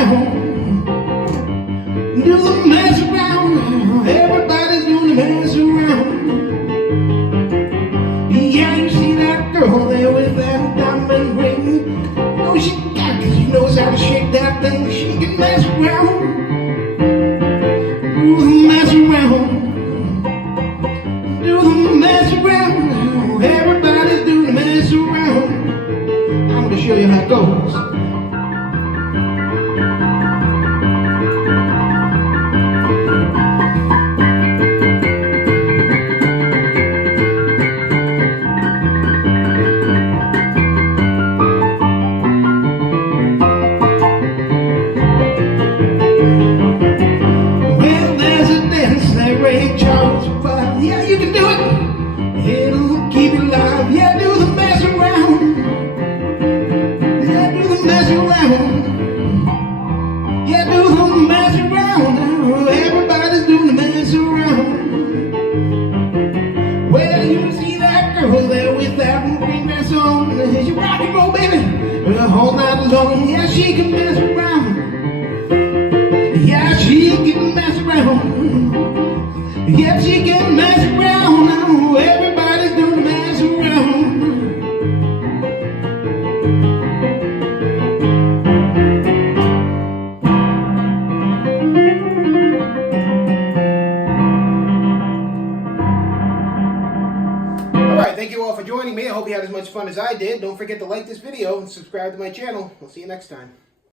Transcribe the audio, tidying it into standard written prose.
around. Do the mess around. Everybody's doing the mess around. Yeah, you see that girl there with that diamond ring? No, she got it 'cause she knows how to shake that thing. She can mess around. Do the mess around. Do the mess around. Everybody's doing the mess around. I'm gonna show you how it goes. Yeah, you can do it. It'll keep you alive. Yeah, do the mess around. Yeah, do the mess around. Yeah, do the mess around. Now everybody's doing the mess around. Well, you see that girl there with that green dress on. She rock and roll, baby, all night long. Yeah, she can mess around. Yeah, she can mess around. Yeah, she can mess around now. Everybody's doing the mess around. Alright, thank you all for joining me. I hope you had as much fun as I did. Don't forget to like this video and subscribe to my channel. We'll see you next time.